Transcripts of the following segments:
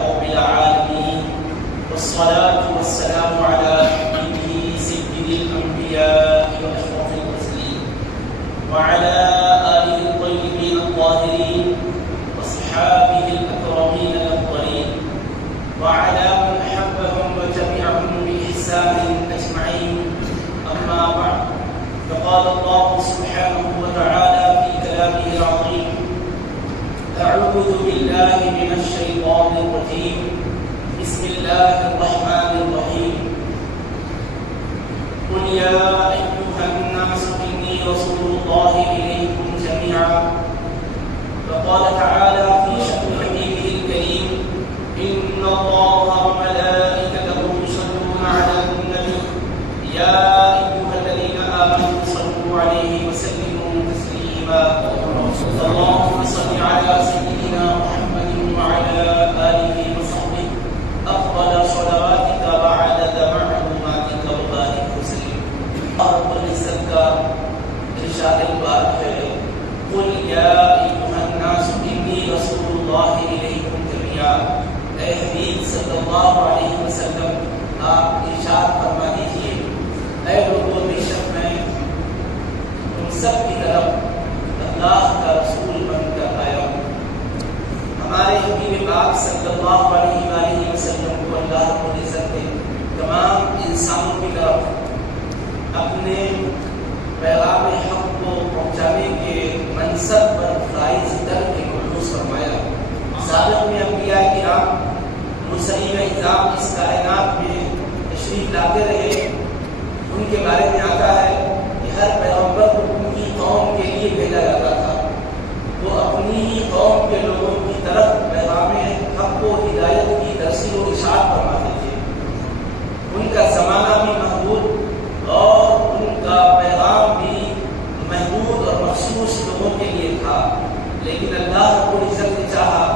رب العالمين، والصلاة والسلام على نبيه سيد الأنبياء وأشرف المرسلين، وعلى آله الطيبين الطاهرين وصحابه الأكرمين الأفضلين، وعلى من أحبهم وتبعهم بإحسان أجمعين. أما بعد، فقال الله سبحانه وتعالى في كلامه العظيم: أعوذ بالله من الشيطان الرجيم، بسم الله الرحمن الرحيم. قل يا أيها الناس إني رسول الله إليكم جميعا. فقال تعالى في شأن حبيبه الكريم: إن الله وملائكته يصلون على النبي يا أيها الذين آمنوا صلوا عليه وسلموا تسليما. اللهم صل على سيدنا محمد وعلى آله وصحبه أفضل صلواتك وعدد معلوماتك وبارك وسلم. رب العزت کا ارشاد بات ہے: قل یا ایھا الناس انی رسول اللہ الیکم جمیعا. اے حبیب صلی اللہ علیہ وسلم، آپ ارشاد فرما دیجیے: اے لوگوں، بے شک میں تم سب کی طرف اللہ کا رسول بن کر آیا ہوں. ہمارے حبیب پاک صلی اللہ علیہ وآلہ وسلم کو اللہ رب العزت نے تمام انسانوں کی طرف اپنے پیغام حق کو پہنچانے کے منصب پر فائز در کے مبعوث فرمایا. سابق میں انبیاء کرام مرسلین اعظام اس کائنات میں تشریف لاتے رہے. ان کے بارے میں آتا ہے کہ ہر پیغمبر کو ان کی قوم کے لیے بھیجا جاتا تھا. وہ اپنی ہی قوم کے لوگوں کی طرف پیغام حق و ہدایت کی ترسیل و ارشاد فرماتے تھے. ان کا زمانہ بھی محدود اور ان کا پیغام بھی محدود اور مخصوص لوگوں کے لیے تھا. لیکن اللہ رب العزت نے چاہا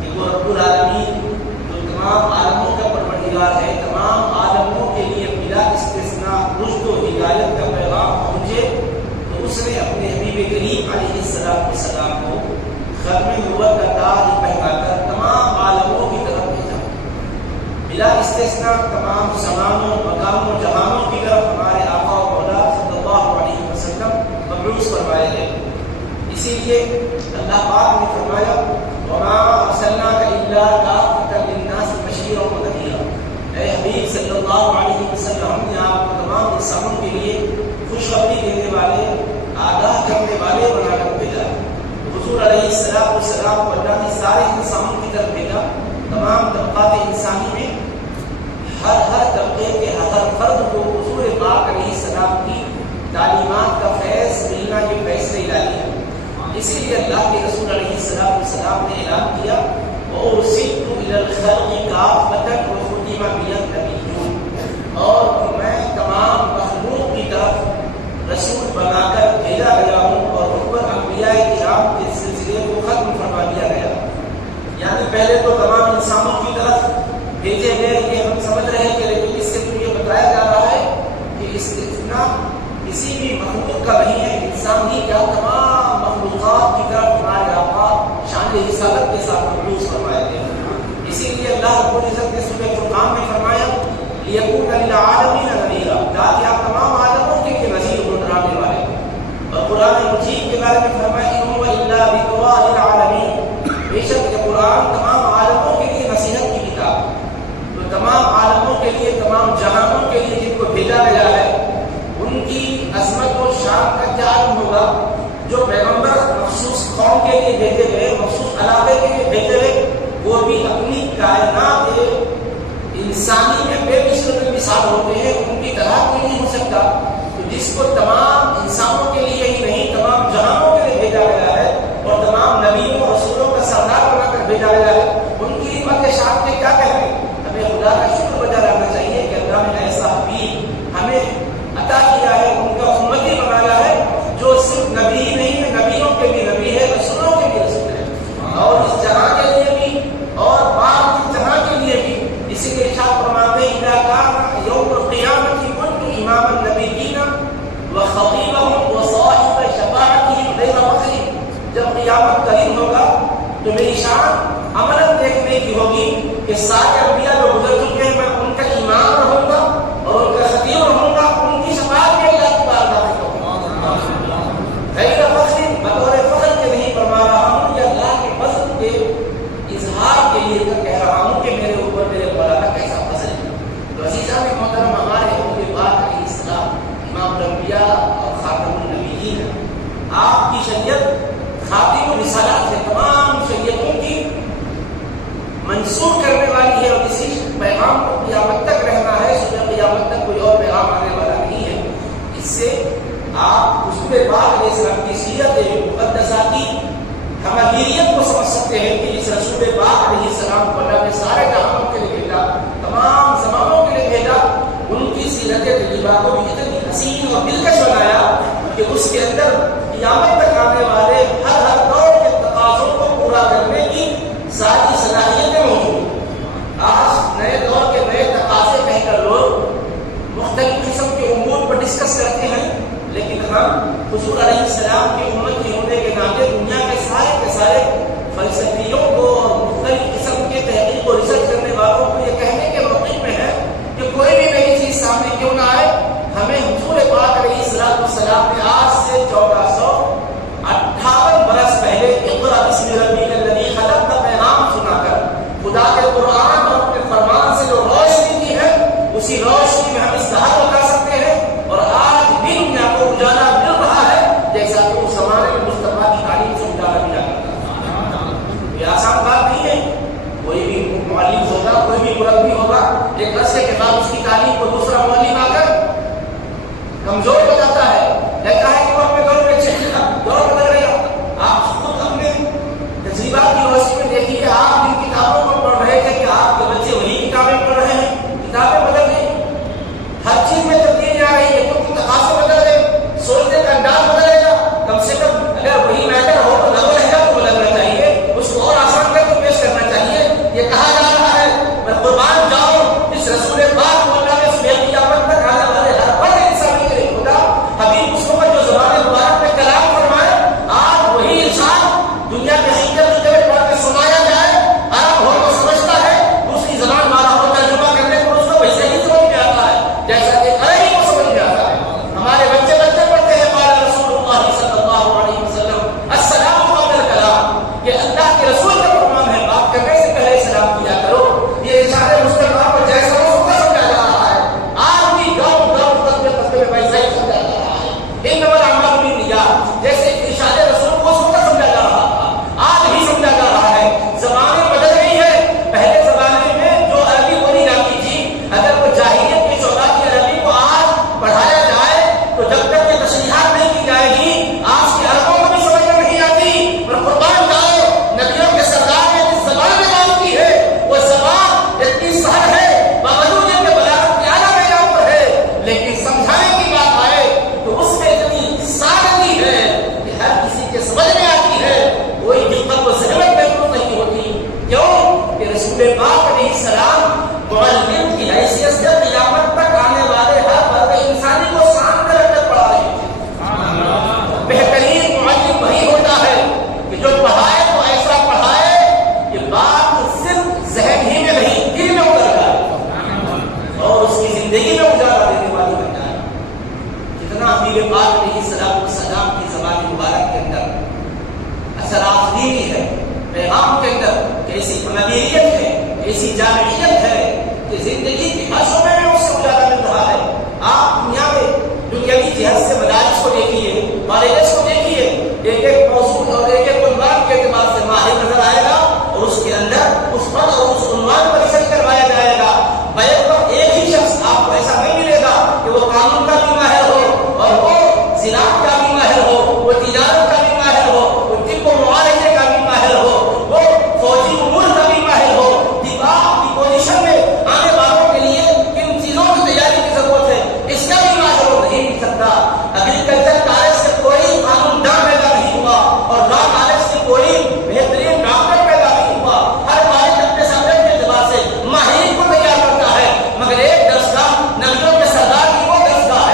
کہ وہ رب العالمین جو تمام عالموں کا پروردگار ہے، تمام عالموں کے لیے بلا استثناء رشد و ہدایت کا پیغام پہنچے، تو اس نے اپنے حبیب کریم علیہ السلام کو ختم نبوت کا تاج پہنا کر تمام عالموں کی طرف بھیجا. بلا استثناء تمام زمانوں، مقاموں، جہانوں کی طرف ہمارے آقا و مولا صلی اللہ علیہ وسلم مبعوث فرمائے گئے. اسی لیے اللہ پاک نے فرمایا: وَمَا أَرْسَلْنَاكَ إِلَّا كَافَّةً لِلنَّاسِ بَشِيرًا وَنَذِيرًا. اے حبیب صلی اللہ علیہ وسلم، ہم نے آپ کو تمام انسانوں کے لیے خوشخبری دینے والے، آگاہ کرنے والے بنا کر بھیجا. حضور علیہ السلام کو اللہ نے سارے انسانوں کی طرف بھیجا. تمام طبقات انسانی میں ہر طبقے کے ہر فرد کو حضور پاک علیہ السلام کی تعلیمات کا فیض ملنا یہ فیصلہ الہی ہے. اسی لیے اللہ کے رسول علیہ السلام نے اعلان کیا: وَأُرْسِلْتُ إِلَى الْخَلْقِ كَافَّةً وَخُتِمَ بِيَ النَّبِيُّونَ. اور میں تمام مخلوق کی طرف رسول بنا کر بھیجا گیا ہوں اور ان پر انبیاء کرام کے سلسلے کو ختم فرما دیا گیا. یعنی پہلے تو تمام انسانوں کی طرف بھیجے گئے، یہ ہم سمجھ رہے تھے، لیکن اس سے تو یہ بتایا جا رہا ہے کہ استثناء کسی بھی مخلوق کا نہیں ہے. انسان ہی کیا، تمام مخلوقات کی طرف ہمارے آقا شان رسالت کے ساتھ مبعوث فرمائے گئے. اسی لیے اللہ رب العزت نے سورہ فرقان میں فرمایا: لِيَكُونَ لِلْعَالَمِينَ نَذِيرًا. تاکہ آپ تمام عالموں کے لیے نذیر ہو، ڈرانے والے. اور قرآن مجید کے بارے میں فرمایا: إِنْ هُوَ إِلَّا ذِكْرٌ لِلْعَالَمِينَ. بے شک یہ قرآن تمام عالموں کے لیے نصیحت کی کتاب. تو تمام عالموں کے لیے، تمام جہانوں کے لیے جن کو بھیجا گیا ہے، ان کی عظمت و شان کا کیا علم ہوگا. جو پیغمبر مخصوص قوم کے لیے بھیجے گئے، مخصوص علاقے کے لیے بھیجے گئے، وہ بھی اپنی کائنات انسانی میں بے مثال ہوتے ہیں، ان کی طرح کوئی نہیں ہو سکتا. تو جس کو تمام انسانوں کے لیے ہی نہیں، تمام جہانوں کے لیے بھیجا گیا ہے اور تمام نبیوں اور رسولوں کا سردار بنا کر بھیجا گیا ہے، ان کی ہمت شان کے کیا کہنے. ہمیں خدا کا شکر بجا لانا چاہیے کہ اللہ نے ایسا حبیب ہمیں عطا کیا ہے، ان کا امتی بنایا ہے، جو صرف نبی ہی نہیں ہے، نبیوں کے بھی نبی ہے، رسولوں کے بھی رسول ہے، اور اس جہاں کے لیے بھی اور بعد کی جہاں کے لیے بھی. اسی لیے ارشاد فرماتے ہیں: اِذَا كَانَ يَوْمُ الْقِيَامَةِ كُنتُ إِمَامَ النَّبِيِّينَ وَخَطِيبَهُمْ وَصَاحِبَ شَفَاعَتِهِمْ غَيْرَ فَخْرٍ. جب قیامت قریب ہوگا تو میری شان عملاً دیکھنے کی ہوگی کہ سارے انبیاء جو گزر چکے ہیں میں ان کا امام رہوں گا اور ان کا خطیب رہوں گا، ان کی شفاعت میں اللہ کی بارگاہ میں کروں گا۔ غیر فخر، بطور فخر کے نہیں فرما رہا ہوں، یا اللہ کے فضل کے اظہار کے لیے کہہ رہا ہوں کہ میرے اوپر میرے مولا کا کیسا فضل ہے۔ تو عزیزان محترم، ہمارے حضور پاک علیہ السلام امام الانبیاء اور خاتم النبیین ہیں۔ آپ کی شریعت خاتم الرسالات ہے، تمام شریعتوں کی منسوخ کرنے والی ہے، اور کسی پیغام کو قیامت تک رہنا ہے، صبح قیامت تک کوئی اور پیغام آنے والا نہیں ہے۔ اس سے آپ رسول پاک علیہ السلام کی سیرت مقدسہ کی ہماہیریت کو سمجھ سکتے ہیں کہ اس رسول پاک علیہ السلام کو اللہ نے سارے جہانوں کے لیے بھیجا، تمام زمانوں کے لیے بھیجا، ان کی سیرت طیبہ کو بھی اتنی حسین اور دلکش بنایا کہ اس کے اندر قیامت تک آنے والے ہر دور کے تقاضوں کو پورا کرنے کی ساری صلاحیتیں موجود ہیں۔ آج نئے دور کے نئے تقاضے کہہ کر لوگ مختلف قسم کے امور پر ڈسکس کرتے ہیں، لیکن ہم حضور علیہ السلام کی امت کے ہونے کے ناطے دنیا کے سارے فلسفیوں کو اور مختلف قسم کے تحقیق و ریسرچ کرنے والوں کو یہ کہنے کے موقف میں ہے کہ کوئی بھی نئی چیز سامنے کیوں نہ آئے، ہمیں حضور پاک علیہ السلام نے آج سے 1458 برس پہلے اقرأ بسم ربک الذی خلق کا پیغام سنا کر خدا کے قرآن اور اپنے فرمان سے جو روشنی کی ہے، اسی روشنی میں ہم اشتہار لگا سکتے ہیں، اور آج بھی دنیا کو اجالا مل رہا ہے جیسا کہ اس زمانے میں مصطفیٰ کی تعلیم سے اجالا ملا کرتا تھا۔ یہ آسان بات نہیں ہے، کوئی بھی معلم ہوگا، کوئی بھی مربی ہوگا، ایک عرصے کے بعد اس کی تعلیم کو دوسرا معلم آ کر کمزور ہو جاتا ہے، کہتا ہے کہ وہ اپنے دور میں دور بدل رہے ہو۔ آپ خود اپنے تجربات کی روشنی میں دیکھیے، آپ جن کتابوں کو پڑھ رہے تھے کہ آپ کے بچے وہی کتابیں پڑھ رہے ہیں، کتابیں بدل رہی ہیں، ہر چیز میں تبدیلی آ رہی ہے، کیونکہ تقاضے بدل رہے، سوچنے کا انداز بدلے گا۔ کم سے کم اگر وہی میٹر ہو تو لگا رہے گا تو بدلنا چاہیے، اس کو اور آسان کر کے پیش کرنا چاہیے۔ یہ کہا جا رہا ہے میں قربان جاؤں اس رسول پاک کو اللہ نے صبح قیامت تک آنے والے ہر فرد انسانی کے لیے خدا حبیب اس وقت جو زبان مبارک میں کلام فرمائے، آج وہی ارشاد دنیا کے حقیقت کے پڑھ کے سنایا جائے، عرب ہو تو سمجھتا ہے، دوسری زبان والا ہو ترجمہ کرنے کو اس کو ویسے ہی سمجھ میں آتا ہے جیسا کہ عربی کو سمجھ میں آتا ہے۔ ہمارے بچے پڑھتے ہیں قال رسول اللہ صلی اللہ علیہ وسلم السلام قبل الکلام، کہ اللہ کے رسول کا فرمان ہے بات کرنے سے پہلے سلام کیا کرو۔ یہ ارشاد مصطفیٰ کو جیسا ہو سمجھا جا رہا ہے، آج بھی گاؤں میں ویسا ہی سمجھا جا رہا ہے۔ انما الاعمال بالنیات، جیسے ارشاد رسول کو سمجھا جا رہا تھا، آج بھی سمجھا جا رہا ہے۔ زمانے بدل گئی ہے، پہلے زمانے میں جو عربی بولی جاتی تھی، اگر وہ جاہلیت کی شعراء کی عربی کو آج پڑھایا جائے تو جب تک یہ تشریحات نہیں کی جائے گی آج کے عربوں کو بھی سمجھ میں نہیں آتی۔ اور قربان جاؤ نبیوں کے سردار نے جس زبان میں بات کی ہے وہ زبان اتنی سہل ہے، باوجود ان کے بلاغت کے اعلیٰ معیار پر ہے، لیکن سمجھانے کی بات آئے تو اس میں اتنی سادگی ہے کہ ہر کسی کے سمجھ میں آتی ہے، کوئی دقت و زحمت محسوس نہیں ہوتی۔ کیوں کہ رسول پاک علیہ السلام معلم کی حیثیت سے قیامت تک آنے والے ہر فرد انسانی کو سامنے رکھ کر پڑھا رہے تھے۔ بہترین معلم وہی ہوتا ہے کہ جو پڑھائے تو ایسا پڑھائے کہ بات صرف ذہن ہی میں نہیں دل میں اتر جائے اور اس کی زندگی میں اجالا دینے والی بن جائے۔ جتنا حبیب پاک علیہ السلام کی زبان مبارک کے اندر اثرات دینی ہے، پیغام کے اندر ایسی نبیریت ہے، ایسی جامعیت ہے کہ زندگی کے ہر شعبے میں اس سے اجالا مل رہا ہے۔ آپ دنیا میں دنیاوی جہت سے مدارس کو دیکھیے، کالجز کو دیکھیے، ایک ایک موضوع اور ایک ایک عنوان کے اعتبار سے ماہر نظر آئے گا، اور اس کے اندر اس پر اور اس عنوان پر ریسرچ کروایا جائے گا۔ بیک پر ایک ہی شخص آپ کو ایسا نہیں ملے گا کہ وہ قانون کا بھی ماہر ہو اور وہ زراعت کا بھی ماہر ہو، وہ تجارت کا بھی ماہر ہو، وہ طب و معالجے کا بھی ماہر ہو، وہ فوجی امور کا بھی ماہر ہو۔ دفاع کی پوزیشن میں آنے والوں کے لیے کن چیزوں کی تیاری کی ضرورت ہے اس کا بھی ماہر ہو نہیں مل سکتا۔ ایگریکلچر کالج سے کوئی قانون دان پیدا نہیں ہوا اور لا کالج سے کوئی بہترین ڈاکٹر پیدا نہیں ہوا۔ ہر کالج اپنے سبجیکٹ کے اعتبار سے ماہرین کو تیار کرتا ہے، مگر ایک درسگاہ نبیوں کے سردار کی وہ درسگاہ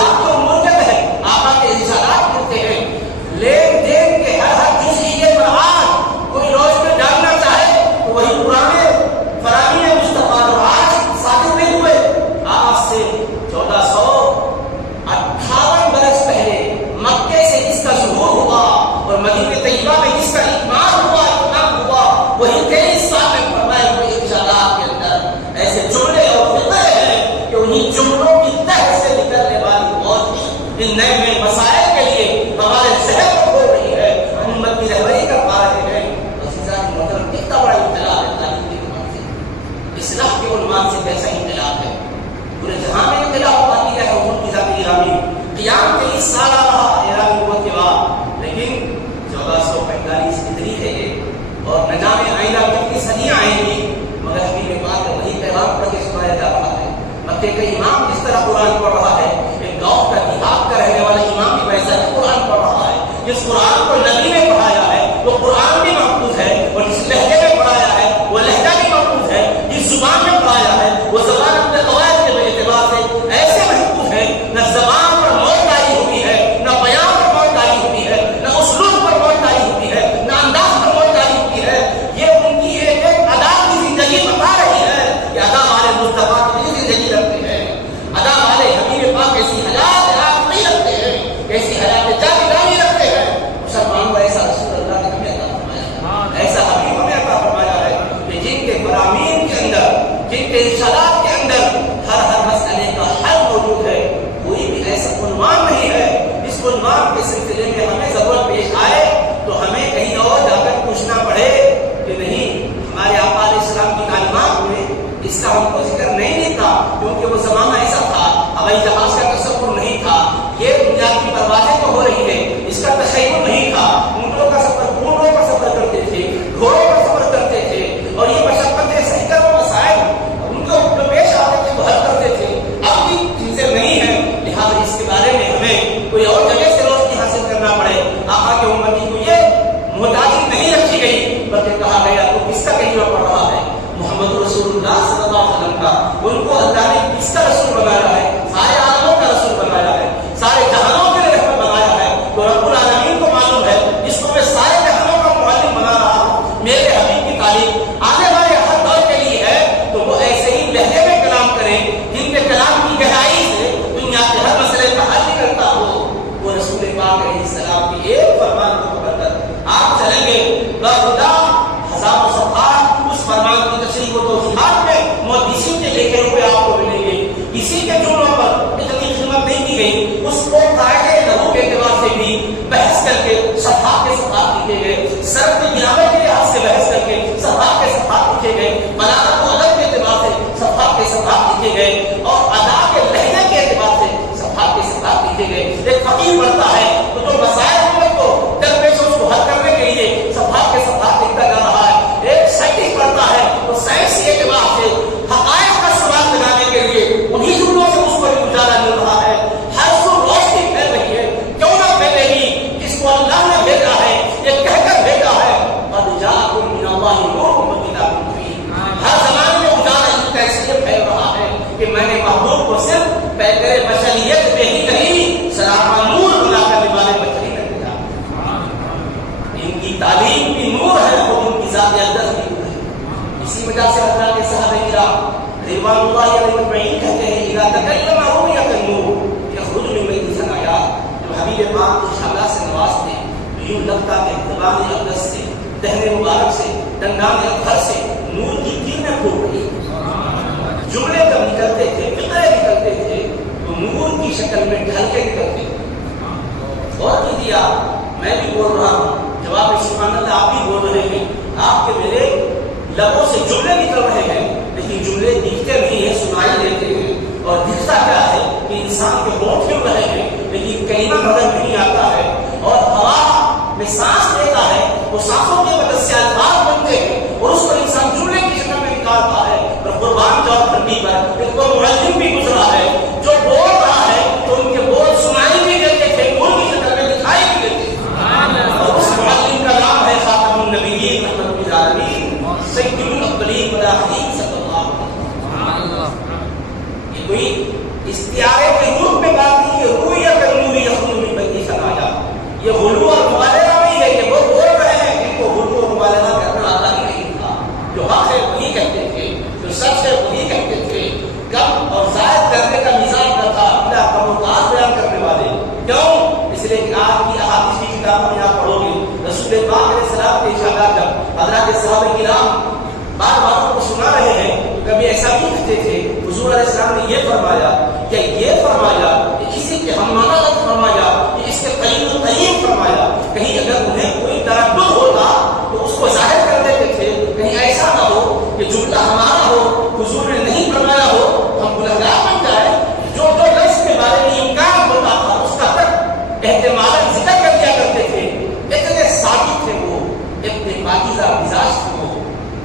ذات تو موجب ہے، آقا کے ارشادات ملتے ہیں، لین دین کے ہر جزئیے پر آج کوئی روشنی ڈالنا چاہے تو وہی پرانے فراہمی مصطفیٰ جو آج صادق نہیں ہوئے، آج سے 1458 برس پہلے مکے سے جس کا ظہور ہوا اور مدینہ طیبہ میں جس کا اتمام ہوا وہی 23 سال میں فرمائے ہوئے ارشادات کے اندر ایسے جملے اور فطرے ہیں کہ انہیں جملوں کی تہ سے نکلنے والی موت ان نئے نئے مسائل کے لیے ہمارے ذہن کو کھول رہی ہے، امت کی رہبری کا پا رہے ہیں۔ عزیزان محترم، کتنا بڑا انقلاب ہے تعلیم کے عنوان سے، اصلاح کے عنوان سے کیسا انقلاب ہے، پورے جہاں میں انقلاب باقی ہے حضور کی ذات گرامی قیام 23 سال آ رہا اعلان نبوت کے بعد، لیکن 1445 ہجری ہے یہ، اور نہ جانے آئندہ کتنی صدیاں آئیں گی، مگر حبیب پاک کا وہی پیغام پڑھ کے سنایا جا رہا ہے۔ مکے کا امام جس طرح قرآن پڑھ رہا ہے، ایک گاؤں کا دیہات کا رہنے والا امام بھی ویسا ہی قرآن پڑھ رہا ہے۔ جس قرآن کو نبی نے پڑھایا ہے وہ قرآن بھی محفوظ ہے، اور جس لہجے میں پڑھایا ہے وہ لہجہ بھی محفوظ ہے، جس زبان میں پڑھایا ہے وہ زبان اپنے قواعد کے اعتبار سے ایسے محفوظ ہے، نہ زبان پر موت آئی ہوئی ہے، نہ بیان پر موت آئی ہوئی ہے، نہ اسلوب پر موت آئی ہوئی ہے، نہ انداز پر موت آئی ہوئی ہے۔ یہ ان کی ایک ادا کی زندگی بتا رہی ہے کہ ادا والے مصطفیٰ کی زندگی رکھتے ہیں، ادا والے حبیب پاک کیسی حالات نہیں رکھتے ہیں، کیسی حالات جاویدانی رکھتے ہیں۔ مسلمانوں ایسا رسول اللہ نے ہمیں عطا فرمایا ہے، ایسا حبیب ہمیں عطا فرمایا ہے کہ جن کے فرامین کے اندر، جن کے ارشادات کے اندر ہر مسئلے کا حل موجود ہے، کوئی بھی ایسا عنوان نہیں ہے جس عنوان کے سلسلے میں ہمیں ضرورت پیش آئے تو ہمیں کہیں اور جا کر پوچھنا پڑے کہ نہیں ہمارے آقا علیہ السلام کی تعلیمات میں اس کا ہم کو ذکر نہیں تھا، کیونکہ وہ زمانہ ایسا تھا، ہوائی جہاز کا تصور نہیں تھا، یہ دنیا کی پروازیں تو ہو رہی ہے اس کا تخیل نہیں تھا، اونٹوں کا سفر، اونٹوں کا سفر کرتے تھے، گھوڑوں کا سفر کرتے تھے، اور یہ مشقتیں سہی کر وہ مسائل ان کو پیش آتے تھے، وہ حل کرتے تھے۔ اب بھی چیزیں نہیں ہیں، لہٰذا اس کے بارے میں ہمیں کوئی اور جگہ سے روشنی حاصل کرنا پڑے۔ آقا کے امتی کو یہ محتاجی نہیں رکھی گئی، بلکہ کہا گیا تو کس کا کلمہ پڑھ رہا ہے؟ محمد رسول اللہ صلی اللہ علیہ وسلم کا۔ ان کو اللہ نے کس کا رسول بنایا ہے؟ سارے عالموں کا رسول بنایا ہے، سارے جہانوں کے لیے رحمت بنایا ہے۔ تو رب العالمین کو معلوم ہے جس کو میں سارے جہانوں کا معلم بنا رہا ہوں، میرے حبیب کی تعلیم آنے والے ہر دور کے لیے ہے، تو وہ ایسے ہی لہجے میں کلام کریں جن کے کلام کی گہرائی سے دنیا کے ہر مسئلے کا حل نکلتا ہو۔ وہ رسول پاک علیہ السلام کی ایک فرمان کو پکڑ کر آپ چلیں گے، خدا ہزاروں صفحات اس فرمان کی تشریح و توضیحات میں محدثین کے لکھے ہوئے آپ کو ملیں گے۔ کسی کے جملوں پر اتنی خدمت نہیں کی گئی، اس کو قاعدے لغو کے اعتبار سے بھی بحث کر کے صفحات کے صفحات لکھے گئے، سرد کی گرامر کے لحاظ سے بحث کر کے صفحات کے صفحات لکھے گئے، بلاغت و ادب کے اعتبار سے صفحات کے صفحات لکھے گئے، اور ادا کے لہجے کے اعتبار سے صفحات کے صفحات لکھے گئے۔ ایک فقیر پڑھتا ہے تو جو مسائل امت کو درپیش اس کو حل کرنے کے لیے صفحات کے صفحات لکھتا جا رہا ہے، ایک سائنٹسٹ پڑھتا ہے تو سائنسی اعتبار سے حقائق کا سوال لگانے کے لیے انہی جملوں سے اس کو اجالا مل رہا ہے۔ ہر سو روشنی پھیل رہی ہے، کیوں نہ پھیلے گی؟ جس کو اللہ نے بھیجا ہے، یہ کہہ کر بھیجا ہے قد جاءکم من اللہ نور و کتاب مبین۔ ہر زمانے میں اجالا ان کا اس لیے پھیل رہا ہے کہ میں نے محبوب کو صرف پیغمبر بشریت میں ہی نہیں سراپا نور بنا کر نبالے بشری نے بھیجا۔ ان کی تعلیم بھی نور ہے اور ان کی ذات اقدس بھی نور ہے۔ اسی وجہ سے اللہ کے صحابہ کرام رضوان اللہ علیہ اجمعین کہتے ہیں اذا تکلم رؤیت النور یخرج من بین ثنایاه۔ جب حبیب پاک کو شالا سے نوازتے تو یوں لگتا کہ زبان اقدس سے، دہن مبارک سے، دندان اطہر سے نور کی کرنیں پھوٹ رہی۔ جملے جب نکلتے تھے، فقرے نکلتے تھے تو نور کی شکل میں ڈھل کے نکلتے تھے۔ اور کیجیے آپ، میں بھی بول رہا ہوں، جواب سبحان اللہ آپ بھی بول رہے ہیں، آپ کے میرے لبوں سے جملے نکل رہے ہیں، لیکن جملے دکھتے نہیں ہیں، سنائی دیتے ہیں۔ اور دکھتا کیا ہے کہ انسان کے ہونٹ پھر رہے ہیں لیکن کلمہ نظر نہیں آتا ہے، اور ہوا میں سانس لیتا ہے، وہ سانسوں کی مدد سے الفاظ بنتے ہیں اور اس پر انسان جملے کی شکل میں نکالتا ہے۔ اور قربان جاؤ دھرتی پر ایک کوئی معلم بھی گزرا ہے جو بول رہا ہے تو ان کے بول سنائی بھی دیتے تھے، نور کی شکل میں دکھائی بھی دیتے تھے، اور اس معلم کا نام ہے خاتم النبیین رحمۃ للعالمین سید الاولین والآخرین صلی اللہ علیہ وسلم۔ یہ کوئی استعارے کے روپ میں بات نہیں ہے، سلسلے کی آج کی احادیث کی کتاب میں آپ پڑھو گے رسول پاک علیہ السلام کے ارشادات جب حضرات صحابہ کرام بار بار کو سنا رہے ہیں کبھی ایسا بھی کہتے تھے حضور علیہ السلام نے یہ فرمایا کہ یہ فرمایا کہ کسی کے ہم مانا فرمایا کہ اس کے قریب فرمایا کہیں اگر انہیں کوئی تردد ہوتا تو اس کو ظاہر کر دیتے تھے کہیں ایسا نہ ہو کہ جملہ ہمارا ہو حضور نے نہیں فرمایا ہو ہم گنہگار بن جائیں جو لفظ کے بارے میں امکان ہوتا تھا اس کا تک احتمال ذکر کر دیا کرتے تھے اتنے ثابت تھے وہ اتنے پاکیزہ مزاج تھے وہ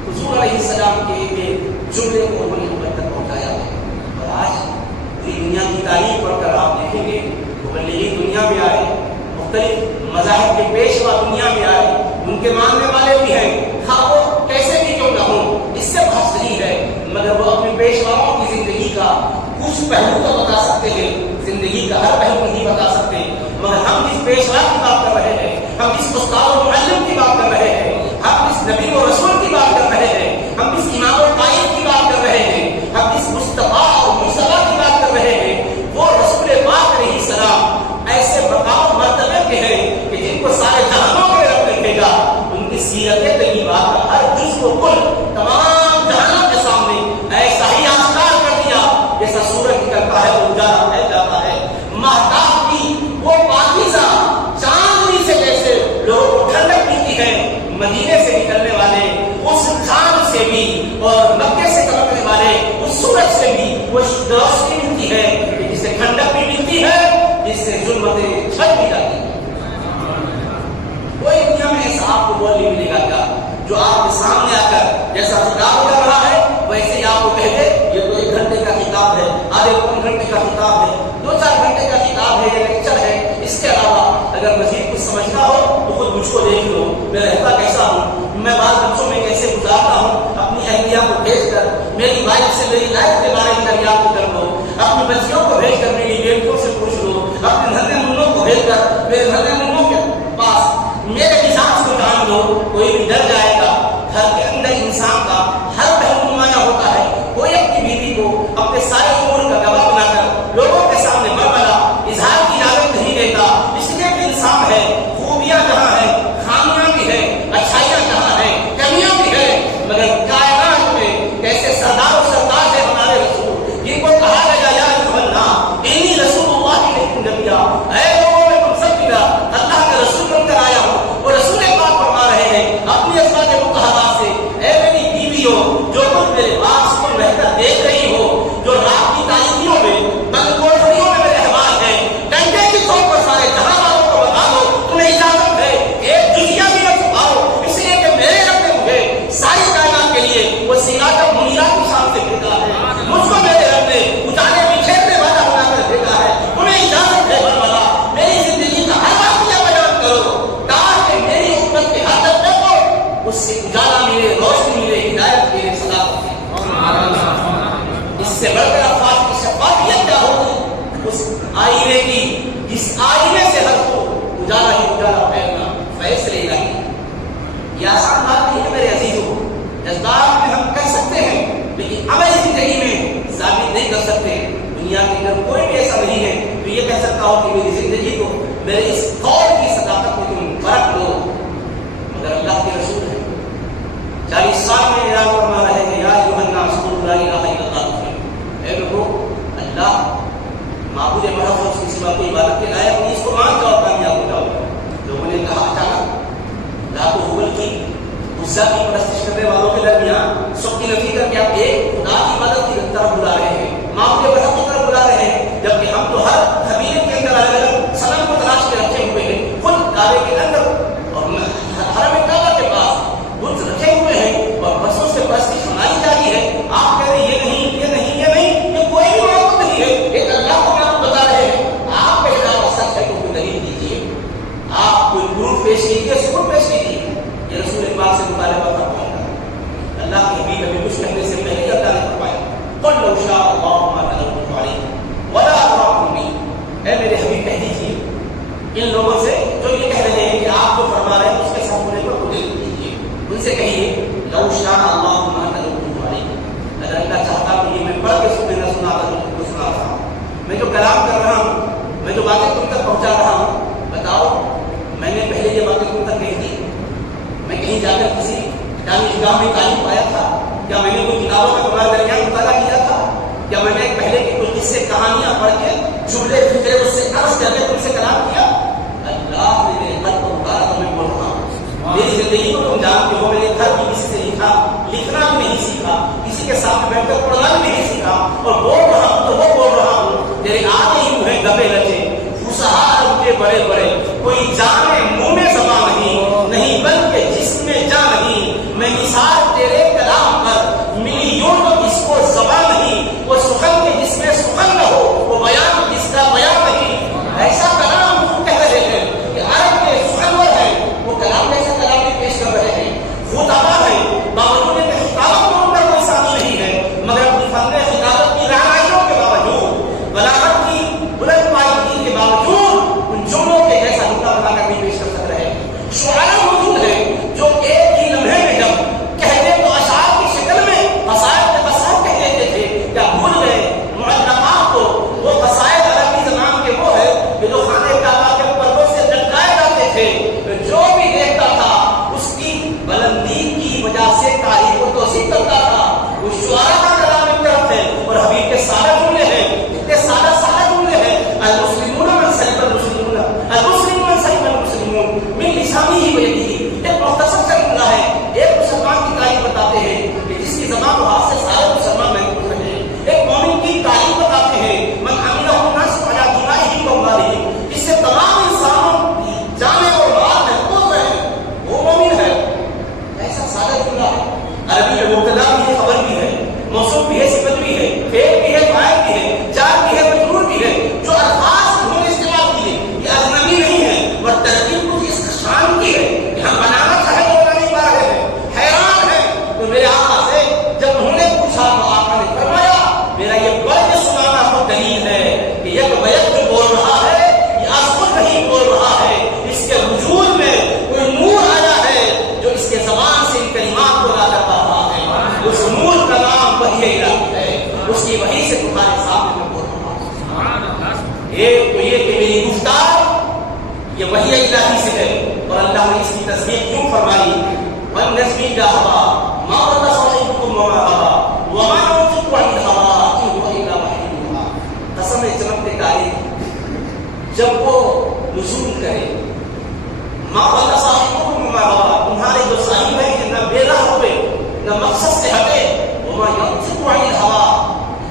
حضور علیہ السلام کے جملے کو انہوں نے اوپر تک پہنچایا ہے اور آج پوری دنیا کی تاریخ پڑھ کر آپ دیکھیں گے مبلغین دنیا میں آئے مختلف مذاہب کے پیشوا دنیا میں آئے ان کے ماننے والے بھی ہیں ہاں وہ کیسے بھی کیوں نہ ہوں اس سے بحث نہیں ہے مگر وہ اپنے پیشواؤں کی زندگی کا کچھ پہلو تو بتا سکتے ہیں زندگی کا ہر پہلو نہیں بتا سکتے مگر ہم جس پیشوا کی بات کر رہے ہیں ہم جس استاد و معلم کی بات کر رہے ہیں ہم جس نبی و رسول کی بات کر رہے ہیں ہم جس امام و قائد کی بات کر رہے ہیں ہم جس مصطفیٰ اور مصطفیٰ کی بات کر رہے ہیں وہ رسول پاک علیہ السلام ایسے مقام مرتبے کے ہیں کہ جن کو سارے جہانوں کے رب رکھے گا ان کی سیرت طیبہ کا ہر جز و کل تمام جہانوں کے سامنے ایسا ہی آشکار کر دیا جیسا سورج نکلتا ہے وہ اجالا پھیل جاتا ہے مہتاب کی وہ پاکیزہ چاندنی سے جیسے لوگوں کو ٹھنڈک ملتی ہے مدینے سے نکلنے والے اس چاند سے بھی اور مکے سے چمکنے والے اس سورج سے بھی وہ روشنی ملتی ہے جس سے ٹھنڈک بھی ملتی ہے جس سے ظلمتیں چھٹ بھی جاتی ہیں کوئی دنیا میں ایسا آپ کو بول نہیں ملے گا جو آپ کے سامنے آ کر جیسا خطاب کر رہا ہے ویسے ہی آپ کو کہہ دے یہ تو 1 گھنٹے کا خطاب ہے آدھے 3 گھنٹے کا خطاب ہے 2-4 گھنٹے کا خطاب ہے یا لیکچر ہے اس کے علاوہ اگر مزید کچھ سمجھنا ہو تو خود مجھ کو دیکھ لو میں رہتا کیسا ہوں میں بعض بچوں میں کیسے گزارتا ہوں اپنی اہلیہ کو بھیج کر میری وائف سے میری لائف کے بارے میں دریافت کر لو اپنی بچیوں کو بھیج کر میری بیٹیوں سے پوچھ لو اپنے ننھے منوں کو بھیج کر میرے ننھے منوں کے پاس میرے مزاج کو جان لو کوئی بھی ڈر جائے گا گھر کے اندر انسان کا ہر پہلو نمایاں ہوتا ہے کوئی اپنی بیوی کو اپنے سارے امور کا گواہ بنا کر لوگوں کے سامنے بربلا اظہار کی اجازت نہیں دیتا اس لیے کہ انسان ہے خوبیاں جہاں ہیں خامیاں بھی ہیں اچھائیاں جہاں ہیں کمیاں بھی ہیں مگر کائنات میں کیسے سردار و سردار ہے ہمارے رسول جن کو کہا گیا یا انی رسول اللہ علیکم نبیہ اے لوگوں میں تم سب کی اللہ کے رسول بن کر آیا ہوں وہ رسول پاک فرما رہے ہیں اپنی ازواج مطہرات سے اے میری بیویوں جو تم میرے پاس کو بہتر دیکھ رہی ہو جو رات کی تاریکیوں میں بند کوٹریوں میں میرے احباب ہیں ڈنڈے کی چوک پر سارے جہاں والوں کو بتا دو تمہیں اجازت ہے ایک جزیہ بھی نہ چھپاؤ اس لیے کہ میرے رب نے مجھے ساری کائنات کے لیے وہ سراج منیرہ کی شان سے بھیجا ہے مجھ کو میرے رب نے اجالے بکھیرنے والا بنا کر بھیجا ہے تمہیں اجازت ہے بربلا میری زندگی کا ہر واقعہ بیان کرو تاکہ میری امت کے ہر طبقے کو اس سے اجالا ملے روشنی ملے ہدایت ملے صداقت ملے اس سے بڑھ کر افراد کی شفافیت کیا ہوگی اس آئینے کی جس آئینے سے ہر کو اجالا ہی اجالا پھیلنا فیصلے الہی یہ آسان بات نہیں ہے میرے عزیزوں جذبات میں ہم کہہ سکتے ہیں لیکن عملی زندگی میں ثابت نہیں کر سکتے دنیا کے اندر کوئی بھی ایسا نہیں ہے تو یہ کہہ سکتا ہو کہ میری زندگی کو میرے اس قول کی صداقت میں تم فرق لو مگر اللہ کے رسول ہے 40 سال میں اعلان فرما رہے ہیں یا ایھا الناس قولوا لا الہ الا اللہ اے لوگوں اللہ معبود محض اس کی سوا کوئی عبادت کے لائق نہیں اس کو مان جاؤ کامیاب ہو جاؤ لوگوں نے کہا اچانک لا تو حول کی غصہ کی پرستش کرنے والوں کے درمیان سب کی نفی کر کے آپ ایک خدا کی مدد کی طرف بلا رہے ہیں معبود محض کی طرف بلا رہے ہیں جبکہ ہم تو ہر قبیلے کے اندر الگ الگ صنم کو تلاش کے رکھے ہوئے ہیں خود کعبے کے اندر اور حرم کعبہ کے پاس بت رکھے ہوئے ہیں اور بسوں سے پرستش ہماری جاری ہے آپ کہہ رہے ہیں یہ نہیں یہ نہیں یہ نہیں یہ کوئی بھی معبود نہیں ہے ایک اللہ کو آپ بتا رہے ہیں آپ کا ادارہ سچ ہے تو کوئی دلیل دیجیے آپ کوئی پروف پیش کیجیے ثبوت پیش کیجیے یہ رسول پاک سے مطالبہ کر پائے گا اللہ کے حبیب ابھی کچھ کہنے سے پہلے اللہ نے فرمایا قل لو شاء اللہ ما تلوت علیکم ولا اراکم بی اے میرے حبیب کہہ دیجیے ان لوگوں سے جو یہ کہہ رہے ہیں کہ آپ جو فرما رہے ہیں اس کے ساتھ ہونے پر خود کیجیے ان سے کہیے لو شاء اللہ ما تلوت علیکم اگر اللہ چاہتا تو یہ میں پڑھ کے سننا سنا تھا تم کو سنا تھا میں جو کلام کر رہا ہوں میں جو باتیں تم تک پہنچا رہا ہوں کہیں جا کر کسی اسلامی نگاہ میں تعلیم پایا تھا؟ کیا میں نے کوئی کتابوں کا تمہارے درمیان مطالعہ کیا تھا؟ کیا میں نے پہلے کی کوئی قصے کہانیاں پڑھ کے جملے فکرے اس سے عرض کر کے تم سے کلام کیا؟ اللہ میرے قلب کو اتارا تو میں بول رہا ہوں. میری زندگی کو تم جانتے ہو. میں نے گھر بھی کسی سے لکھنا بھی نہیں سیکھا, کسی کے سامنے بیٹھ کر پڑھنا بھی نہیں سیکھا, اور بول رہا ہوں تو وہ بول رہا ہوں. میرے آگے ہی مجھے دبے رچے فصحا کے بڑے بڑے, کوئی جانے منہ میں زبان نہیں بلکہ جسم میں جان نہیں. میں نثار تیرے کلام پر ملی یوں تو اس کو زبان نہیں. وہ سخن کے جس میں سخن نہ ہو, وہ بیان جس کا بیان نہیں. ایسا کلام تم کہہ رہے ہیں کہ عرب کے سخنور ہیں, وہ کلام ایسا کلام بھی پیش کر رہے ہیں. خطبہ ہے باوجود کہ خطابت میں ان کا کوئی ثانی نہیں ہے, مگر اپنی فن خطابت کی رہنمائیوں کے باوجود, بلاغت کی بلند پائیدگی کے باوجود ان جملوں کے جیسا نقطہ بنا کر بھی پیش کر سک رہے ہیں. شعراء موجود ہیں جو ایک ہی لمحے میں جب کہتے تو اشعار کی شکل میں قصائد کے قصائد کہہ دیتے تھے. کیا بھول گئے معلقات کو؟ وہ قصائد عربی زبان کے وہ ہے کہ جو خانہ کعبہ کے پردوں سے لٹکائے جاتے تھے. جو بھی دیکھتا تھا اس کی بلندی کی وجہ سے قاری کو توصیف کرتا تھا. وہ شعراء کا کلام ایک طرف ہے اور حبیب کے سارے جملے ہیں, اتنے سادہ سادہ جملے ہیں. المسلمون من سلم المسلمون, المسلم من سلم المسلمون من لسانه ويده. ایک مختصر سا جملہ ہے. ایک مسلمان کی تعریف بتاتے ہیں کہ جس کی زبان و ہاتھ سے سارے مسلمان محفوظ رہے. ایک مومن کی تعریف بتاتے ہیں من عملہ الناس على دمائه واموالهم, جس سے تمام انسانوں کی جانیں اور مال محفوظ رہے, وہ مومن ہے. ایسا سادہ جملہ ہے. عربی میں مبتدا بھی ہے, خبر بھی ہے, موصوف بھی ہے, صفت بھی ہے, فعل بھی ہے, فاعل بھی ہے, جار بھی ہے, مجرور بھی ہے. جو الفاظ انہوں نے استعمال کیے یہ اجنبی نہیں ہے, اور ترکیب کچھ اس شان کی ہے کہ ہم بنانا چاہے تو بنا نہیں پا رہے ہیں. حیران ہے تو میرے آقا سے جب انہوں نے پوچھا تو آقا نے فرمایا میرا یہ برج سنانا تو دلیل ہے کہ یک بیک جو بول رہا ہے یہ آسمان نہیں بول رہا ہے. اس کے وجود میں کوئی نور آیا ہے جو اس کے زبان سے ان کلمات کو ادا کرتا رہا ہے. اس نور کا نام وحی الہی ہے. اس کی وحی سے تمہارے سامنے میں بول رہا ہوں. ایک تو یہ کہ میری گفتار یہ وحی الہی سے ہے, اور اللہ نے اس کی تصدیق کیوں فرمائی. والنجم اذا هوى ما ضل صاحبكم وما غوى وما ينطق عن الهوى ان هو الا وحي يوحى. قسم ہے چمکتے تارے جب وہ نزول کرے, ما ضل صاحبكم وما غوى, تمہارے جو صاحب ہیں نہ بے راہ ہوئے نہ مقصد سے ہٹے. وما ينطق عن الهوى,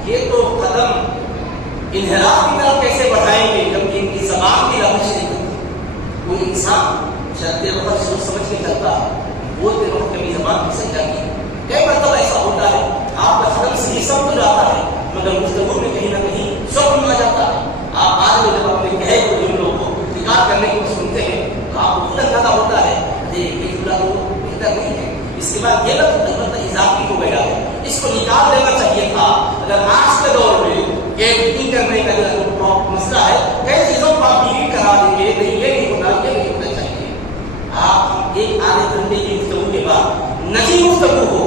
یہ تو قدم انحراف کی طرف کیسے بڑھائیں گے جبکہ ان کی زبان کی لغزش نہیں کرتی. کوئی انسان چلتے وقت سوچ سمجھ کے چلتا ہے, بولتے وقت کبھی زبان پھسل جاتی ہے. کئی مرتبہ ایسا ہوتا ہے آپ کا قدم صحیح سب تو جاتا ہے مگر گفتگو میں کہیں نہ کہیں سب آ جاتا ہے. آپ آج جب اپنے کہے ہوئے جملوں کو ذکر کرنے کو سنتے ہیں تو آپ کو خود اندازہ ہوتا ہے یہ جملہ تو بہتر نہیں ہے, اس کے بعد یہ لفظ اضافی ہو گیا ہے, اس کو نکال دینا چاہیے تھا. اگر آج کے دور میں ایڈیٹنگ کرنے کا جو مسئلہ ہے کئی چیزوں کو آپ ڈیلیٹ کرا دیں گے, نہیں یہ نہیں ہونا, یہ نہیں ہونا چاہیے. آپ ایک آدھے گھنٹے کی گفتگو کے بعد نجی گفتگو ہو,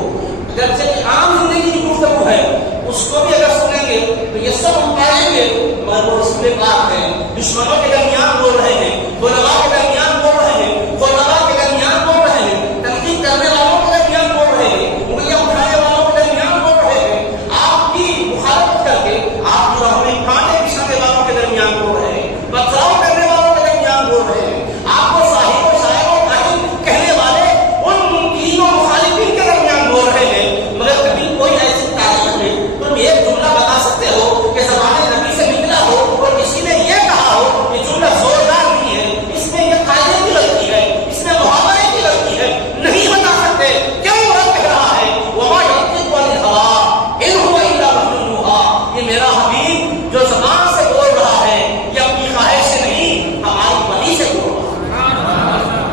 اگرچہ عام زندگی کی گفتگو ہے, اس کو بھی اگر سنیں گے تو یہ سب ہم پائیں گے مگر وہ رسول پاک ہیں. دشمنوں کے درمیان بول رہے ہیں, علماء کے درمیان بول رہے ہیں, خلفاء کے درمیان بول رہے ہیں, تنقید کرنے والوں کے درمیان بول رہے ہیں, انگلیاں اٹھانے والوں کے درمیان بول رہے ہیں, آپ کی مخالفت کر کے آپ کی راہ میں کانٹے بچھانے والوں کے درمیان بول رہے ہیں, پتھراؤ کرنے والوں کے درمیان بول رہے ہیں, آپ کو صاحب و شاعر و کاہن کہنے والے ان منکرین و مخالفین کے درمیان بول رہے ہیں. مگر کبھی کوئی ایسی تاریخ میں تم ایک جملہ بتا سکتے ہو کہ زبان نبی سے نکلا ہو اور کسی نے یہ کہا ہو یہ جملہ زوردار نہیں ہے, اس میں یہ قاعدے کی غلطی ہے, اس میں محاورے کی غلطی ہے, نہیں بتا سکتے. کیوں رب کہہ رہا ہے وما ينطق عن الهوى ان هو الا وحي يوحى, یہ میرا حبیب جو زبان سے بول رہا ہے یہ اپنی خواہش سے نہیں ہماری وحی سے بول رہا ہے.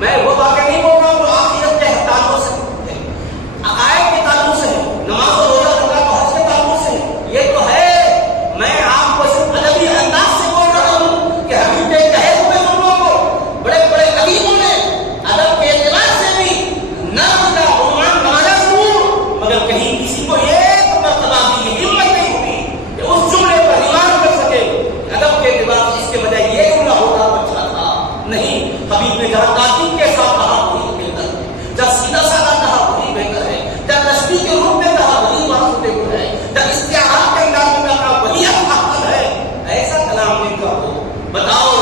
میں وہ باتیں نہیں بول رہا ہوں جو آخرت کے تعلق سے ہے, عقائد کے تعلق سے ہے, نماز و روزہ زکات و حج کے تعلق سے ہے. یہ تو ہے میں آپ کو صرف ادبی انداز سے بول رہا ہوں کہ حبیب کے کہے ہوئے جملوں کو بڑے بڑے ادیبوں نے ادب کے اعتبار سے بھی نام کا عنوان بنایا ضرور, مگر کہیں کسی کو ایک مرتبہ بھی ہمت نہیں ہوئی کہ اس جملے پر ایمان کر سکے. ادب کے اعتبار سے اس کے بجائے یہ جملہ ہوتا تو اچھا تھا. نہیں, حبیب نے جہاں تاکید کے ساتھ کہا وہی عالم جن کا ہو. بتاؤ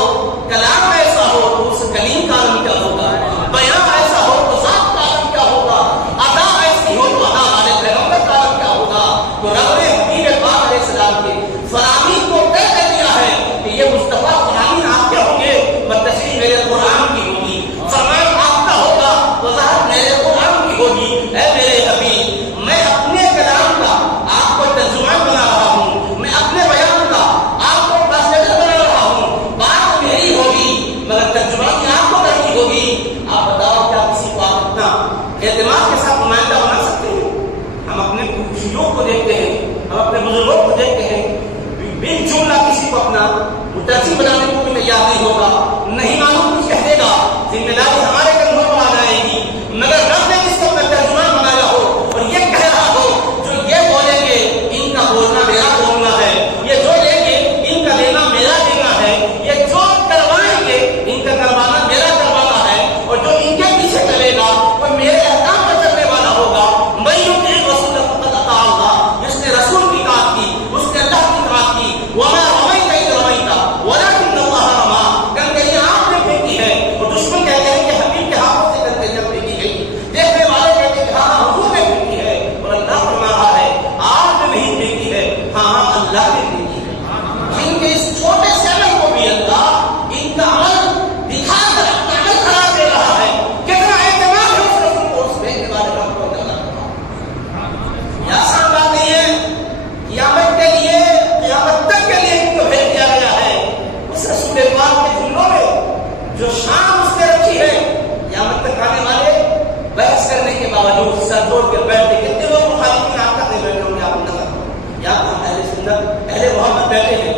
کلام ایسا ہو تو اس کلیم کا عالم کیا ہوگا, بیان ایسا ہو تو ذات کا عالم کیا ہوگا, ادا ایسی ہو تو ادا والے پیغمبر کا عالم کیا ہوگا. تو رب نے حبیب پاک علیہ السلام کے فرامین کو طے کر دیا ہے کہ یہ مصطفیٰ فرامین آپ کے ہوں گے, بتشریح میرے قرآن کی ہوگی, فرمان آپ کا ہوگا, وضاحت میرے قرآن کی ہوگی. اے میرے حبیب, میں اپنے کلام کا آپ کو ترجمان بنا رہا ہوں, میں اپنے بیان کا آپ کو ٹرانسلیٹر بنا رہا ہوں. بات میری ہوگی مگر ترجمانی آپ کو کرنی ہوگی. آپ بتاؤ کیا کسی کو آپ اپنا اعتماد کے ساتھ نمائندہ بنا سکتے ہیں؟ ہم اپنے خوشیوں کو دیکھتے ہیں, ہم اپنے بزرگوں کو دیکھتے ہیں, بن جملہ کسی کو اپنا مترجم بنانے کو بھی تیار نہیں ہوگا, نہیں معلوم کچھ کہے گا, ذمہ داری ہمارے کندھوں پر آ جائے گی. مگر رب نے جس کو اپنا ترجمان بنایا ہو اور یہ کہہ رہا ہو جو یہ بولیں گے ان کا بولنا میرا بولنا ہے, یہ جو لیں گے ان کا لینا میرا لینا ہے, یہ جو کروائیں گے ان کا کروانا میرا کروانا ہے, اور جو ان کے پیچھے چلے گا وہ میرے احکام پر چلنے والا ہوگا. میں یوں کہ رسول فقط اطاع اللہ, جس نے رسول کی اطاعت کی اس نے اللہ کی اطاعت کی. وما رمیت اذ رمیت ولکن اللہ رمی, کنکریاں آپ نے پھینکی ہے اور دشمن کہتے ہیں کہ حبیب کے ہاتھوں سے کنکریاں پھینکی گئی, دیکھنے والے کہتے ہیں کہ ہاں حضور نے پھینکی ہے, اور اللہ فرما رہا ہے آپ نے نہیں پھینکی ہے, ہاں اللہ نے پھینکی ہے. جن کے اس چھوٹے سے عمل کو بھی اللہ ان کا عمل دکھا کر اپنا عمل قرار دے رہا ہے. کتنا اعتماد ہے اس رسول کو, اس بھیجنے والے رب کو اللہ کا. یہ آسان بات نہیں ہے. قیامت کے لیے, قیامت تک کے لیے ان کو بھیج دیا گیا ہے. اس رسول پاک کے جملوں میں جو شان اس نے رکھی ہے, قیامت تک آنے والے بحث کرنے کے باوجود سر جوڑ کے بیٹھتے. کتنے لوگ مخالفین آپ کرتے بیٹھے ہوں گے, آپ نہ کرو. یا اہل سنت اہل محمد بیٹھے ہیں,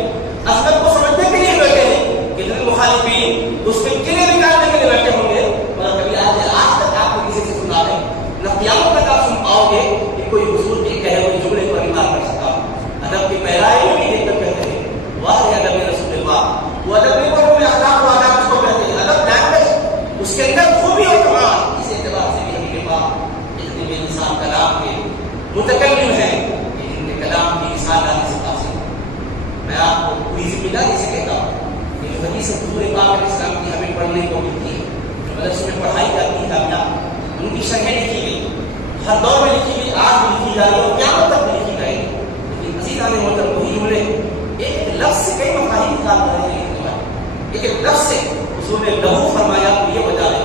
عظمت کو سمجھنے کے لیے بیٹھے ہیں. کتنے مخالفین اس کے قلعے نکالنے کے لیے بیٹھے ہوں گے, مگر کبھی آج تک آپ کو کسی سے سنا ہے نہ قیامت تک آپ سن پاؤ گے کہ کوئی حضور کے کہے ہوئے جملے پر ایمان کر سکا. ادب کی پہرائی میں بھی دیکھ کر کہتے ہیں واہ ادب رسول اللہ. وہ ادب نہیں پر اخلاق و آداب اس کو کہتے ہیں. ادب لینگویج اس کے اندر خوبی اور کمال. اس اعتبار سے بھی ہم کے پاس اتنے بے انسان کلام کے متکلم ہیں کہ ان کے کلام کی مثال آنے سے حاصل. میں آپ کو پوری ذمہ داری سے کہتا ہوں کہ جو حدیث حضور پاک علیہ السلام کی ہمیں پڑھنے کو ملتی ہے, جو مدرسے میں پڑھائی جاتی ہے کامیاب, ان کی شرحیں لکھی گئی, ہر دور میں لکھی گئی, آج بھی لکھی جا رہی ہے اور قیامت تک بھی لکھی جائے گی. لیکن عزیزان محترم وہی جملے ایک لفظ سے کئی مفاہیم نکال رہے ہیں. ایک لفظ سے حضور نے لہو فرمایا تو یہ وجہ ہے,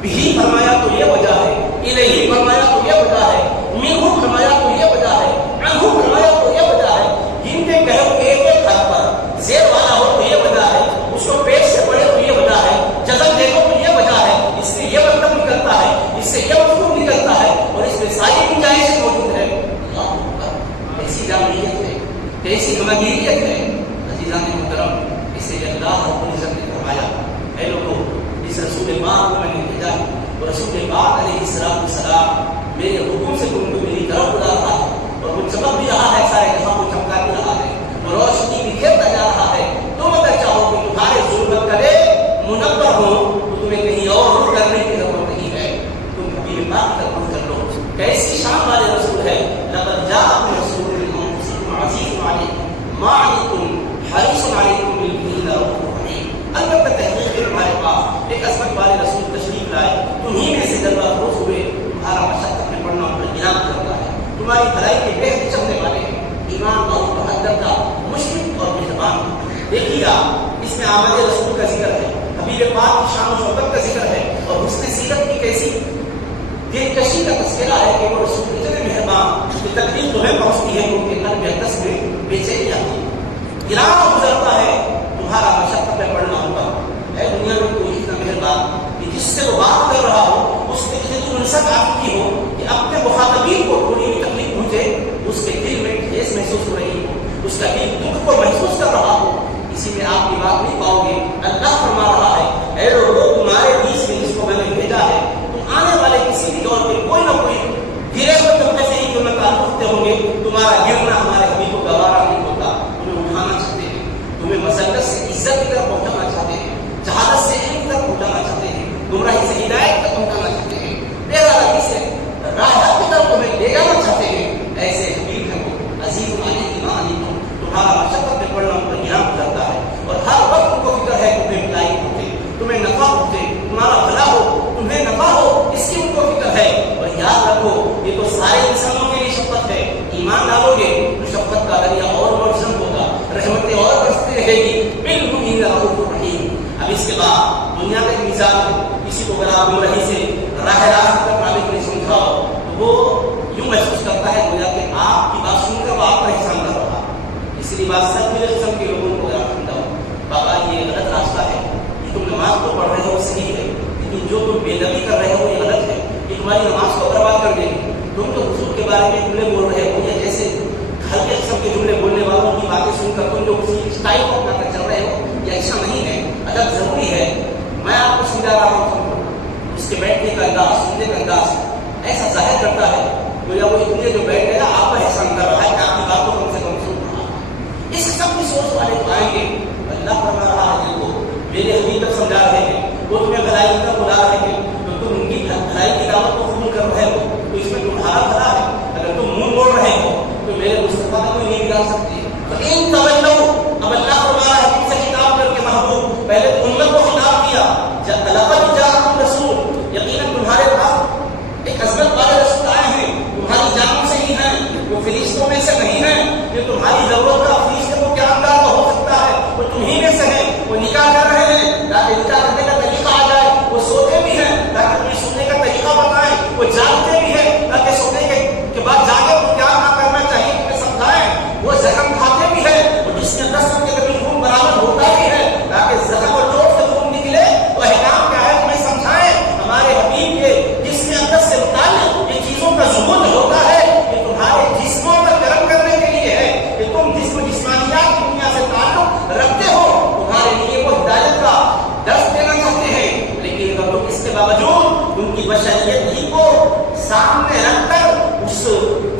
بھی فرمایا تو یہ وجہ ہے, الیہ فرمایا تو یہ وجہ ہے, منہ فرمایا تو یہ وجہ ہے, عنہ فرمایا تو یہ وجہ ہے. جن کے کہو ایک ایک حرف پر زیر والا ہو تو یہ وجہ ہے, اس کو پیش سے پڑھے تو یہ وجہ ہے, جزم دیکھو تو یہ وجہ ہے. اس سے یہ مطلب نکلتا ہے, اس سے یہ مفہوم نکلتا ہے, اور اس میں ساری گنجائش موجود ہے. اللہ اکبر, ایسی جامعیت ہے, ایسی گمگیریت ہے. عزیزان محترم, اس سے اللہ رب العزت نے فرمایا اے لوگوں, اس رسول پاک کو میں نے بھیجا ہے, اور رسول پاک علیہ السلام میرے حکم سے تم کو میری طرف بلا رہا ہے, اور وہ چمک بھی رہا ہے, سارے جہاں کو چمکا بھی رہا ہے, اور روشنی بکھیرتا جا رہا ہے. تم اگر چاہو کہ تمہارے ضرورت کرے منور ہو تو تمہیں کہیں اور رخ کرنے کی ضرورت نہیں ہے, تم حبیب پاک کا رخ کر لو. کیسی شان والے رسول ہے. لقد جاءکم رسول من انفسکم عزیز علیکم ما عنتم حریص علیکم بالمؤمنین رؤوف رحیم. البتہ تحقیق ہمارے پاس ایک عظمت والے رسول تشریف لائے, تمہیں میں سے جلوہ افروز ہوئے, تمہارا مشقت میں پڑھنا ان پر انعام کرتا ہے, تمہاری بھلائی کے بہت چلنے والے ہیں, ایمان اور مقدر کا مشفق اور مہربان. دیکھیے آپ, اس میں آمد رسول کا ذکر ہے, حبیب پاک کی شان و شوکت کا ذکر ہے, اور حسن سیرت کی کیسی دلکشی کا تذکرہ ہے کہ وہ رسول اتنے مہربان کہ تکلیف تمہیں پہنچتی ہے, ان کے قلب میں دس میں بے چینی آتی ہے, گراں گزرتا ہے, تمہارا مشقت میں پڑھنا ہوگا. اے دنیا میں کوئی اتنا مہربان کہ جس سے وہ بات کر رہا ہو اس کے اتنی انسک آپ کی ہو کہ اپنے مخاطبین کو تھوڑی بھی تکلیف پہنچے, اس کے دل میں ٹھیس محسوس ہو رہی ہو, اس کا دل دکھ کو محسوس کر رہا ہو, اسی میں آپ کی بات نہیں پاؤ گے. اللہ فرما رہا ہے اے لوگوں, تمہارے بیچ میں جس کو میں نے بھیجا ہے, تم آنے والے کسی بھی دور پہ کوئی نہ کوئی گرے ہوئے طبقے سے ہی تمہیں تعلق رکھتے ہوں گے. تمہارا گرنا ہمارے حبیب کو گوارا نہیں ہوتا, تمہیں اٹھانا چاہتے ہیں, تمہیں مسلط سے عزت کی طرف پہنچانا چاہتے ہیں, جہالت سے علم کی طرف پہنچانا چاہتے ہیں, گمراہی سے ہدایت تک پہنچانا چاہتے ہیں, بے سے راہ کی طرف تمہیں لے جانا چاہتے ہیں. ایسے حبیب ہے وہ عزیز علی ایمان, تمہارا مشقت میں پڑھنا ان پر گرام کرتا ہے. لرؤوف رحیم. اب اس کے بعد دنیا کا ایک مزاج ہے، کسی کو اگر آپ گمراہی سے راہ راست پر قابل نہیں سمجھاؤ تو وہ یوں محسوس کرتا ہے گویا کہ آپ کی بات سن کر وہ آپ پر احسان کر رہا. اس لیے بات سب میرے قسم کے لوگوں کو اگر آپ سمجھاؤ بابا یہ غلط راستہ ہے، یہ تم نماز تو پڑھ رہے ہو صحیح ہے، لیکن جو تم بے ادبی کر رہے ہو یہ غلط ہے، یہ تمہاری نماز کو برباد کر دے گی. تم تو حضور کے بارے میں جملے بول رہے ہو یا جیسے ہلکے قسم کے جملے بولنے والوں کی باتیں سن کر تم جو اسی اسٹائل کو اپنا کر چل رہے ہو یہ اچھا نہیں ہے. ادب ضروری ہے. میں آپ کو سمجھا رہا ہوں، اس کے بیٹھنے کا انداز، سننے کا انداز ایسا ظاہر کرتا ہے گویا وہ اتنے جو بیٹھ گیا آپ پر احسان کر رہا ہے کہ آپ کی بات کو کم سے کم سن رہا ہے. اس قسم کی سوچ والے تو آئیں گے. اللہ فرما رہا ہے جن کو میرے حبیب تک سمجھا رہے ہیں، وہ تمہیں بھلائی کی طرف بلا رہے ہیں، تو تم ان کی بھلائی کی دعوت کو قبول کر رہے ہو تو اس میں تمہارا بھلا ہے. اگر تم منہ موڑ رہے ہو تو میرے مصطفیٰ کو کوئی نہیں بگاڑ سکتے. ان تولوا، اب اللہ فرما رہا ہے ان سے خطاب کر کے محبوب پہلے تو امت کو خطاب کیا، جب لقد جاءکم رسول، یقیناً تمہارے پاس ایک عظمت والے رسول آئے ہیں، تمہاری جانوں سے ہی ہیں، وہ فرشتوں میں سے نہیں ہیں. یہ تمہاری ضرورت کا فرشتے کو کیا انداز ہو سکتا ہے، وہ تمہیں میں سے ہیں. وہ نکاح کر رہے ہیں تاکہ نکاح کرنے کا طریقہ آ جائے، وہ سوتے بھی ہیں تاکہ تمہیں سونے کا طریقہ بتائیں، وہ جاگتے بھی ہیں تاکہ سونے کے بعد جاگے تو کیا نہ کرنا چاہیے تمہیں سمجھائیں. وہ زخم کھاتے بھی ہیں، اور جس میں 10 کے کبھی خون برآمد ہوتا بھی ہے تاکہ زخم اور چوٹ سے خون نکلے تو احکام کیا ہے تمہیں سمجھائیں. ہمارے حبیب کے جس میں اندر سے متعلق یہ چیزوں کا ظہور ہوتا ہے یہ تمہارے جسموں پر گرم کرنے کے لیے ہے کہ تم جسم جسمانیات کی دنیا سے تعلق رکھتے ہو، تمہارے لیے وہ ہدایت کا درس دینا چاہتے ہیں. لیکن اگر تم اس کے باوجود ان کی بشریت ہی کو سامنے رکھ کر اس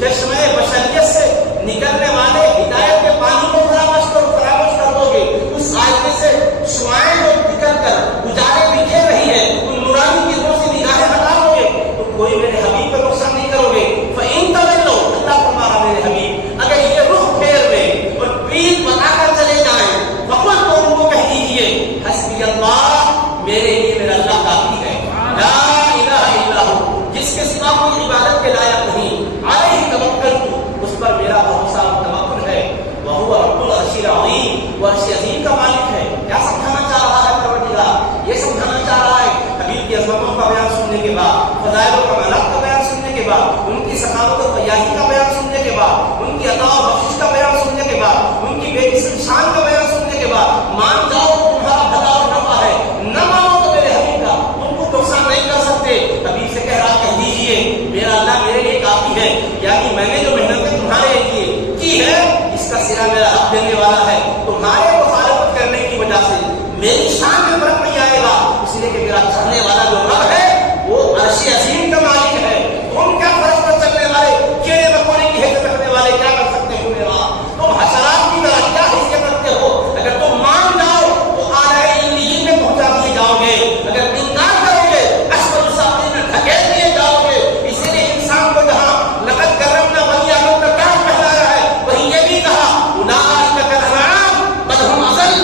چشمے بشریت سے نکلنے والے ہدایت کے پانی کو فراموش کر دو گے، اس آئینے سے شعائیں جو نکل کر اجالے بکھیر رہی ہے ان نورانی چیزوں سے نگاہیں ہٹا دو گے تو کوئی میرے حبیب پر نقصان نہیں کرو گے. فَإِن تَوَلَّوْا، اللہ فرمایا میرے حبیب اگر یہ رخ پھیر لیں اور پیٹھ بتا کر چلے جائیں فقل تو ان کو کہہ دیجیے حسبی اللہ، میرے لیے میرا اللہ کافی ہے، لا الہ الا ہو، جس کے سوا کوئی عبادت کے لائق نہیں، علیہ توکلت، اس پر میرا بھروسہ اور توکل ہے، وہو رب العرش العظیم، وہ عرش عظیم کا مالک ہے. کیا سمجھانا چاہ رہا ہے پروردگار؟ یہ سمجھانا چاہ رہا ہے حبیب کی عظمتوں کا بیان سننے کے بعد، فضائل و کمالات کا بیان سننے کے بعد، ان کی سخاوت و فیاضی کا بیان سننے کے بعد، ان کی عطا و بخشش کا بیان سننے کے بعد، ان کی بے مثل شان کا بیان سننے کے بعد مان جاؤ تمہارا بھلا اور نفع ہے، نہ مانو تو میرے حبیب کا تم کو نقصان نہیں کر سکتے. حبیب سے کہہ رہا کہہ دیجیے میرا اللہ میرے لیے کافی ہے، یعنی میں نے جو محنتیں تمہارے لیے کی ہے اس کا سرا میرا حق دینے والا ہے. تمہارے مخالفت کرنے کی وجہ سے میری شان میں فرق نہیں آئے گا، اس لیے کہ میرا چاہنے والا جو رب ہے وہ عرش عظیم کا مالک ہے. تم کیا فرق پر چلنے والے کیڑے مکوڑے کی حیثیت رکھنے والے کیا کر سکتے ہو میرا؟ تم حشرات کی طرح کیا حیثیت رکھتے ہو؟ اگر تم مان جاؤ تو اعلیٰ علیین میں پہنچا دیے جاؤ گے، اگر انکار کرو گے اسفل السافلین میں دھکیل دیے جاؤ گے. اسی لیے انسان کو جہاں لقد کرمنا بنی آدم کا کام پہنایا ہے وہیں یہ بھی کہا اولئک کالانعام بل ہم اضل،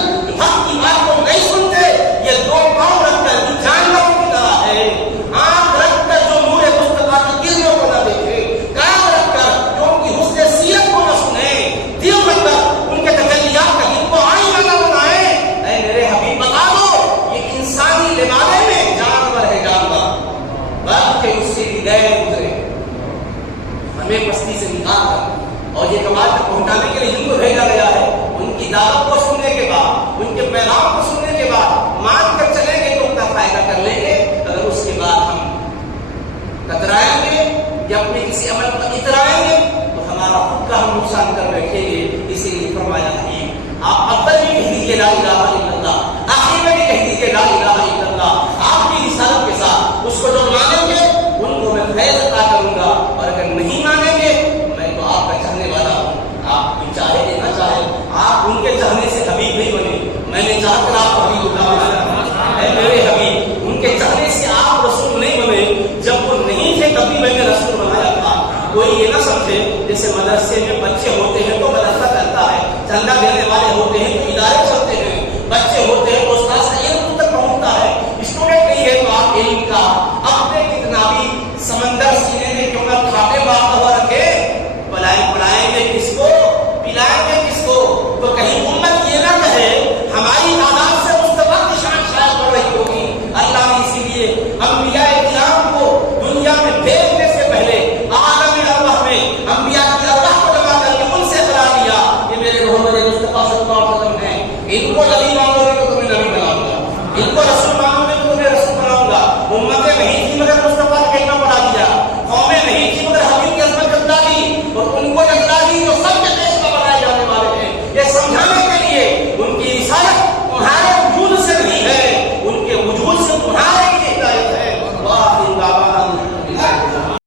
حق کی بات کو نہیں سنتے، یہ دو پاؤں رکھ کر جانوروں کی طرح ہے، آنکھ رکھ کر جو نور مصطفیٰ کی کرنوں کو نہ دیکھے، کان رکھ کر جو ان کی حسن سیرت کو نہ سنے، دل رکھ کر ان کے تجلیات کا دل کو آئینہ نہ بنائے. اے میرے حبیب بتا دو یہ انسانی لبادے میں جانور ہے، جانور بلکہ اس سے بھی غیر گزرے، ہمیں پستی سے نکال کر اور یہ کمال تک پہنچانے کے لیے جن کو بھیجا گیا ہے ان کی دعوت کو سننے کے بعد، ان کے پیغام کو سننے کے بعد مان کر چلیں گے تو ان کا فائدہ کر لیں گے. اگر اس کے بعد ہم کترائیں گے یا اپنے کسی عمل پر اترائیں گے تو ہمارا خود کا ہم نقصان کر بیٹھیں گے. اسی لیے فرمایا ہے آپ اول بھی کہہ دیجیے لا الہ الا اللہ، آخر میں بھی کہہ دیجیے لا الہ الا اللہ. آپ کی رسالت کے ساتھ اس کو جو مانیں گے ان کو میں فیض عطا کروں گا، اور اگر نہیں مانیں گے میں تو آپ کا چاہنے والا ہوں. آپ کوئی چاہے یا نہ چاہے آپ ان کے چاہنے سے حبیب نہیں بنے، میں نے چاہ کر آپ حبیب اللہ بنایا. اے میرے حبیب ان کے چاہنے سے آپ رسول نہیں بنے، جب وہ نہیں تھے تب بھی میں نے رسول بنایا تھا. کوئی یہ نہ سمجھے جیسے مدرسے میں بچے ہوتے ہیں تو مدرسہ کرتا ہے، چندہ دینے والے ہوتے ہیں تو ادارے چلتے ہیں، بچے ہوتے ہیں تو استاد سے علم تک پہنچتا ہے. اسٹوڈنٹ نہیں ہے تو آپ علم کا اپنے کتنا بھی سمندر سینے میں کیوں نہ کھاتے باقا ہوا رکھے، پلائیں گے کس کو، پلائیں گے کس کو؟ تو کہیں امت یہ نہ کہے ہماری تعداد ان کو رسول